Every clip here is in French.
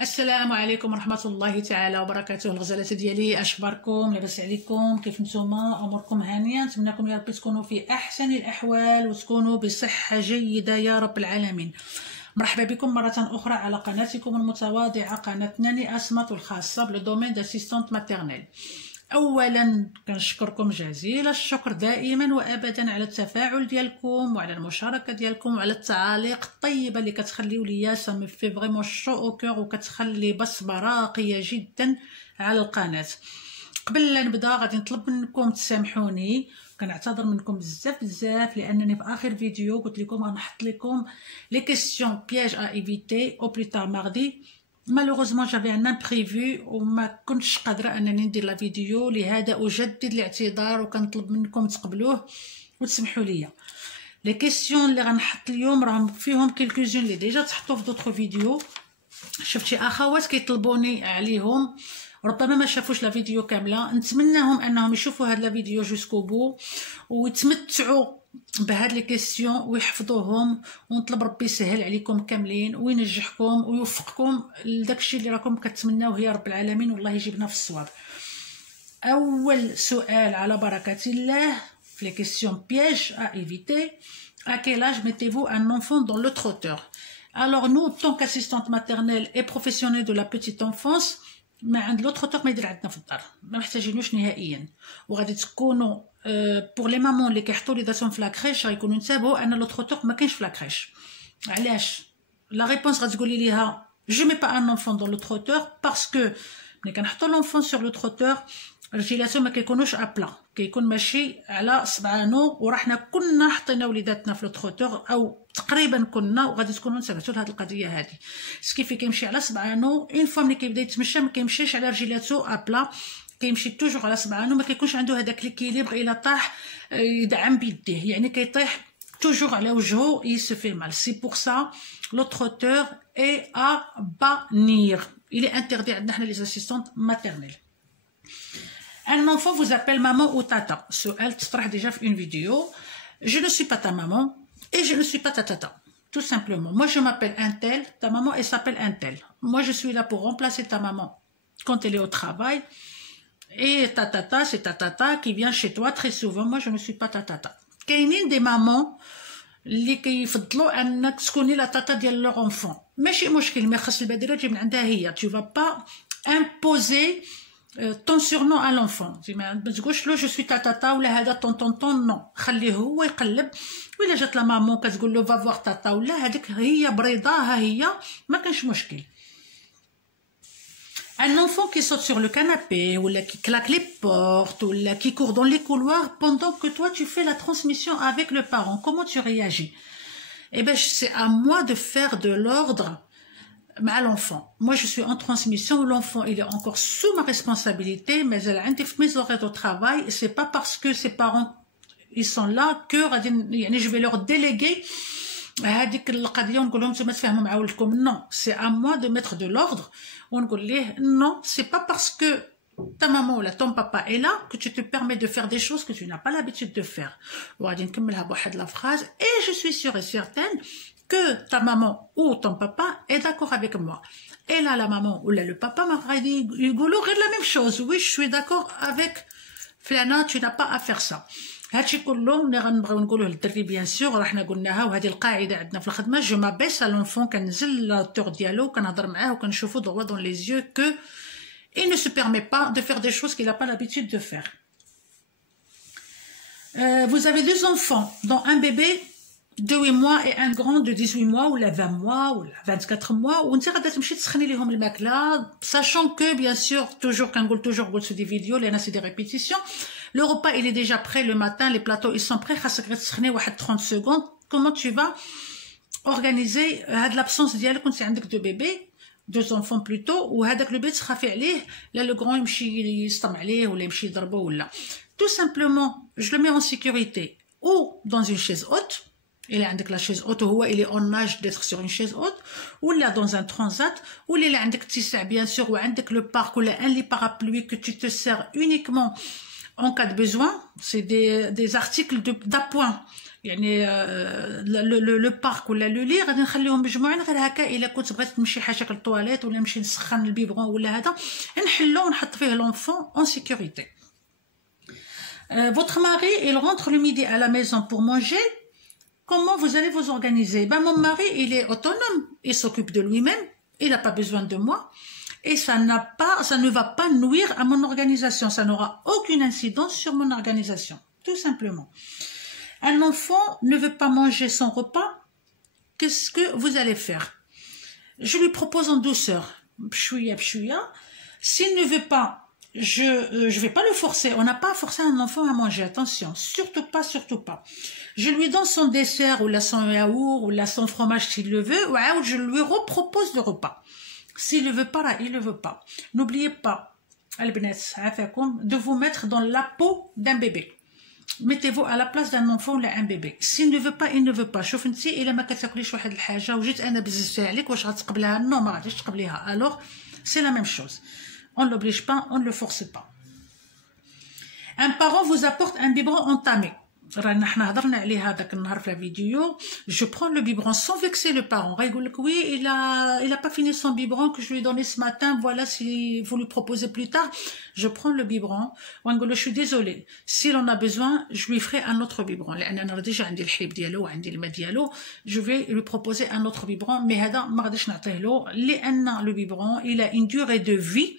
السلام عليكم ورحمة الله تعالى وبركاته. الغزالات ديالي اشباركم؟ لاباس عليكم؟ كيف نتوما؟ اموركم هانيه؟ نتمنىكم يا ربي تكونوا في احسن الاحوال وتكونوا بصحه جيده يا رب العالمين. مرحبا بكم مرة أخرى على قناتكم المتواضعة، قناة ناني أسماء الخاصة بالدومين داسيستونت ماتيرنيل. أولا كنشكركم جزيل الشكر دائما وأبدا على التفاعل ديالكم وعلى المشاركة ديالكم وعلى التعاليق الطيبة اللي كتخليو ليا سا مي في فريمون شو او كور وكتخلي بصمة راقية جدا على القناة. قبل لا نبدا غادي نطلب منكم تسامحوني، كنعتذر منكم بزاف لانني في اخر فيديو قلت لكم غنحط لكم لي كيسيون بياج ا ايفيتي او بلو تار ماردي. مالوغوزمون جافي ان امبريفو وما كنتش قادره انني ندير لا فيديو، لهذا اجدد الاعتذار وكنطلب منكم تقبلوه وتسمحوا لي. لي كيسيون اللي غنحط اليوم راهم فيهم كيلكوزون اللي ديجا تحطوا في دوطخ فيديو. شفتي اخوات كيطلبوني عليهم، ربما ما شافوش لا فيديو كامله، نتمناهم انهم يشوفوا هاد لا فيديو جوسكو بو ويتمتعوا بهاد لي كيسيون ويحفظوهم، ونطلب ربي يسهل عليكم كاملين وينجحكم ويوفقكم لداكشي اللي راكم كتمناوه يا رب العالمين، والله يجيبنا في الصواب. اول سؤال على بركه الله في لي كيسيون بياج ا ايفيتي: à quel âge mettez-vous un enfant dans le trotteur? Alors nous, tant qu'assistante maternelle et professionnelle de la petite enfance، ما عند لو تروتور ما يدير عندنا في الدار، ما محتاجينوش نهائيا. وغادي تكونوا بور لي مامون اللي كيحطوا وليداتهم في لاكريش غيكونوا انتبهوا ان لو تروتور ما كاينش في لاكريش. علاش؟ لا ريبونس غتقولي ليها جو مي با ان انفون دون لو تروتور باسكو ملي كنحطوا لونفون سور لو تروتور رجيلاتو ما كيكونوش ابلا، كيكون ماشي على صبعانو، وراحنا كنا حطينا وليداتنا في لو تروتور او تقريبا كنا، وغادي تكونوا انتبهتوا لهاد القضيه هذه. سكيفي كيمشي على صبعانو اون فوا ملي كيبدا يتمشى ما كيمشيش على رجيلاتو ابلا، كيمشي توجور على صبعانو، ما كيكونش عنده هذاك ليكيليبر، الا طاح يدعم بيديه، يعني كيطيح توجور على وجهه يسفي مال. سي بور سا لو تروتور اي ا بانير، الي انتردي عندنا حنا لي اسيستونت ماتيرنيل. Un enfant vous appelle maman ou tata. سؤال تطرح déjà في une vidéo. Je ne suis pas ta maman et je ne suis pas ta tata. Tout simplement. Moi je m'appelle un tel, ta maman elle s'appelle un tel. Moi je suis là pour remplacer ta maman quand elle est au travail. Et ta tata c'est ta tata qui vient chez toi très souvent. Moi je ne suis pas ta tata. كاينين des mamans اللي كيفضلوا انك تكوني لا تاتا ديال لور انفون، ماشي مشكل، ما خاص البادره تجي من عندها هي. Tu vas pas imposer ton surnom à l'enfant. ما تقولش له جو سوي تا تاتا ولا هذا طون طون طون، نو، خليه هو يقلب. ولا جات لا مامون كتقول له فا فوار تاتا ولا هذيك هي بريضه، ها هي ما كانش مشكل. Un enfant qui saute sur le canapé ou qui claque les portes ou qui court dans les couloirs pendant que toi tu fais la transmission avec le parent, comment tu réagis? Eh ben c'est à moi de faire de l'ordre à l'enfant. Moi je suis en transmission, l'enfant il est encore sous ma responsabilité, mais elle a mes horaires de travail, et c'est pas parce que ses parents ils sont là que je vais leur déléguer هذيك القضيه ونقول لهم نتوما تفاهموا مع ولدكم. non, c'est à moi de mettre de l'ordre ونقول ليه non, c'est pas parce que ta maman ou ton papa est là que tu te permets de faire des choses que tu n'as pas l'habitude de faire. وغادي نكملها بواحد la phrase et je suis sûre et certaine que ta maman ou ton papa est d'accord avec moi. Et là, la maman ou là, le papa m'a dit, regarde la même chose. Oui, je suis d'accord avec Flana, tu n'as pas à faire ça. هادشي كله ملي غنبغيو نقولوه للدري بيان سور رحنا قلناها، وهذه القاعده عندنا في الخدمه. جو مابيس لونفون، كنزل لاتور ديالو كنهضر معاه وكنشوفو droit dans les yeux que il ne se permet pas de faire des choses qu'il n'a pas l'habitude de faire. Vous avez deux enfants, dont un bébé de 8 mois et un grand de 18 mois ou la 20 mois ou la 24 mois, ou انت غادا تمشي تسخني ليهم الماكله، sachant que bien sûr toujours كنقول toujours sur des vidéos لأن c'est des répétitions. Le repas il est déjà prêt le matin, les plateaux ils sont prêts، خاصك غير تسخني واحد 30 secondes. Comment tu vas organiser هاد l'absence ديالك كنتي عندك دو بيبي، deux enfants plutôt، وهذاك لو بيت تخافي عليه لا لو غران يمشي يسطم عليه ولا يمشي يضربه ولا. Tout simplement je le mets en sécurité ou dans une chaise haute. Il est عندك la chaise haute وهو il est en âge d'être sur une chaise haute، ولا dans un transat، ولا عندك اتساع bien sûr وعندك le parc ولا un lit parapluie que tu te sers uniquement en cas de besoin. C'est des articles d'appoint يعني لو بارك ولا لو لي غادي نخليهم مجموعين غير هكا. الا كنت بغيت نمشي حاجه للطواليت ولا نمشي نسخن البيبغون ولا هذا نحلو ونحط فيه لونفون اون سيكوريتي. Votre mari, il rentre le midi à la maison pour manger. Comment vous allez vous organiser? Ben, mon mari, il est autonome, il s'occupe de lui-même, il n'a pas besoin de moi. Et ça ne va pas nuire à mon organisation, ça n'aura aucune incidence sur mon organisation, tout simplement. Un enfant ne veut pas manger son repas, qu'est-ce que vous allez faire? Je lui propose en douceur, pchouya pchouya. S'il ne veut pas, je vais pas le forcer. On n'a pas forcé un enfant à manger, attention, surtout pas, surtout pas. Je lui donne son dessert ou là son yaourt ou là son fromage s'il le veut, ou je lui repropose le repas. S'il ne veut pas, là, il ne veut pas. N'oubliez pas, de vous mettre dans la peau d'un bébé. Mettez-vous à la place d'un enfant ou un bébé. S'il ne veut pas, il ne veut pas. شوف انت الا ما كتاكليش واحد الحاجه وجيت انا بززتها عليك واش غتقبلها؟ نو ما غاديش تقبليها. Alors c'est la même chose. On ne l'oblige pas, on ne le force pas. Un parent vous apporte un biberon entamé. رانا حنا هضرنا عليه هذاك النهار في الفيديو. Je prends le biberon sans vexer le parent. غايقول لك oui, il a pas fini son biberon que je lui ai donné ce matin, voilà, si vous lui proposez plus tard. Je prends le biberon ونقول له je suis désolée, s'il en a besoin je lui ferai un autre biberon لان انا ديجا عندي الحليب ديالو وعندي الماء ديالو. Je vais lui proposer un autre biberon, mais هذا ما غاديش نعطيه له لان le biberon il a une durée de vie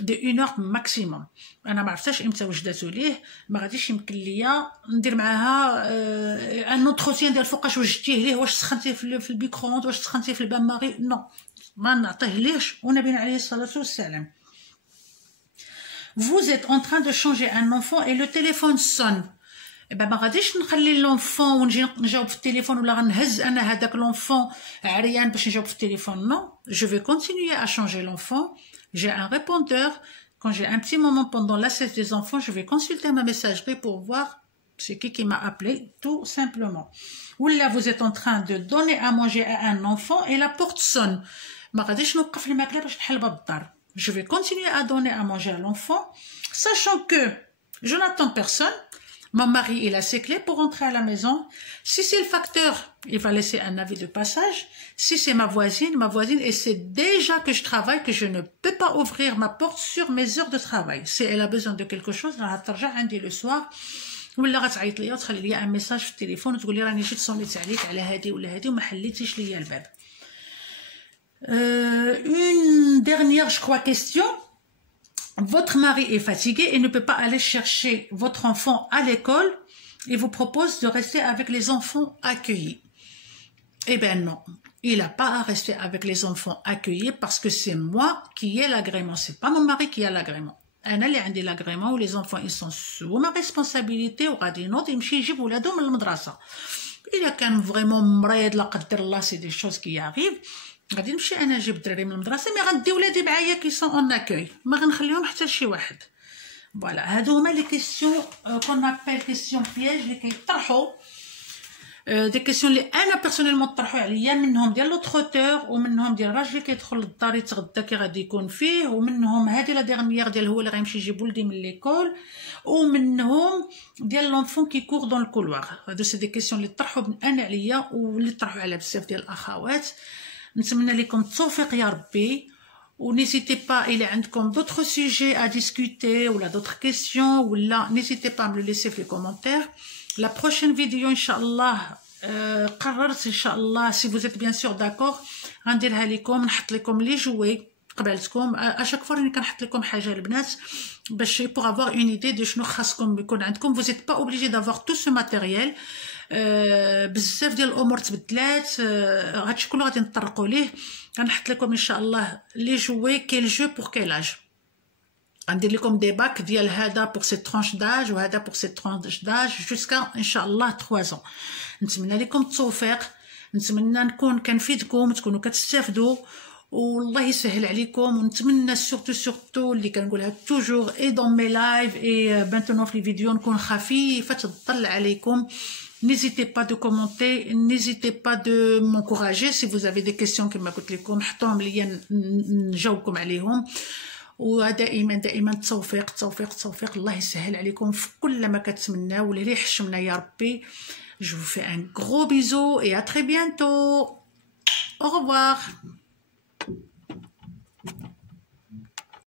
de 1 heure maximum. انا ما عرفتش امتى وجداتو ليه، ما غاديش يمكن ليا ندير معاها ان اونتروتيان ديال فوقاش وجدتيه ليه، واش سخنتيه في البيكروند، واش سخنتيه في البان ماري. نو ما نعطيه ليش ونبينا عليه الصلاه والسلام. Vous êtes en train de changer un enfant et le téléphone sonne. ما غاديش نخلي لونفون ونجي نجاوب في التليفون ولا غنهز انا هذاك لونفون عريان باش نجاوب في التليفون. نو je vais continuer à changer l'enfant. J'ai un répondeur. Quand j'ai un petit moment pendant la sieste des enfants, je vais consulter ma messagerie pour voir c'est qui m'a appelé, tout simplement. Ou là, vous êtes en train de donner à manger à un enfant et la porte sonne. ما غاديش نوقف الماكله باش نحل باب الدار. Je vais continuer à donner à manger à l'enfant, sachant que je n'attends personne. Mon mari, il a ses clés pour rentrer à la maison. Si c'est le facteur, il va laisser un avis de passage. Si c'est ma voisine, et c'est déjà que je travaille, que je ne peux pas ouvrir ma porte sur mes heures de travail. Si elle a besoin de quelque chose, elle va ترجع عندي le soir. ولا غتعيط ليا وتخلي لي ان ميساج في التليفون وتقول لي راني جيت صليت عليك على هذه ولا هذه وما حليتيش ليا الباب. Une dernière, je crois, question. Votre mari est fatigué et ne peut pas aller chercher votre enfant à l'école et vous propose de rester avec les enfants accueillis. Eh bien non, il n'a pas à rester avec les enfants accueillis parce que c'est moi qui ai l'agrément, c'est pas mon mari qui a l'agrément. أنا اللي عندي l'agrément où les enfants ils sont sous ma responsabilité وغادي ينوض يمشي يجيب ولادو من المدرسة. إلا كان فريمون مريض لا قدر الله سي دي شوز كي ياريف غادي نمشي انا نجيب الدراري من المدرسه، مي غندي ولادي معايا كي سون اون اكوي، ما غنخليهم حتى شي واحد. فوالا هادو هما لي كيسيون كون ابيل كيسيون بياج اللي كيطرحوا دي كيسيون اللي انا بيرسونيلمون طرحوا عليا، منهم ديال لوتروتور ومنهم ديال راجلي كيدخل للدار يتغدى كي غادي يكون فيه، ومنهم هادي لا ديرنيير ديال هو اللي غيمشي يجيب ولدي من ليكول، ومنهم ديال لونفون كي كور دون الكولوار. هادو سي دي كيسيون اللي طرحوا انا عليا واللي طرحوا على بزاف ديال الاخوات. نتمنى لكم التوفيق يا ربي، و n'hésitez pas il y a عندكم d'autres sujets à discuter ou d'autres questions ou là n'hésitez pas à me le laisser في les commentaires. La prochaine vidéo ان شاء الله قررت ان شاء الله si vous êtes bien sûr d'accord غنديرها لكم، نحط لكم لي جوي قبلتكم اشاك فوا راني كنحط لكم حاجه البنات باش pour avoir une idée de شنو خاصكم يكون عندكم. Vous n'êtes pas obligé d'avoir tout ce matériel. بزاف ديال الامور تبدلات، هادشي كله غادي نطرقوا ليه. غنحط لكم ان شاء الله لي جوي كيل جو بور كيل اج، غندير لكم دي باك ديال هذا بور سي ترونش داج وهذا بور سي ترونش داج جوسكا ان شاء الله 3 ans. نتمنى لكم التوفيق، نتمنى نكون كنفيدكم تكونوا كتستافدوا والله يسهل عليكم. ونتمنى سورتو اللي كنقولها توجور اي دون مي لايف اي بانتونو في الفيديو نكون خفيفه تضل عليكم. N'hésitez pas de commenter, n'hésitez pas de m'encourager si vous avez des questions كما قلت لكم حطوهم ليا نجاوبكم عليهم. ودائما دائما التوفيق التوفيق التوفيق. الله يسهل عليكم في كل ما كتمناو واللي يحشمنا يا ربي. جو vous fais un gros bisou et à très bientôt. Au revoir.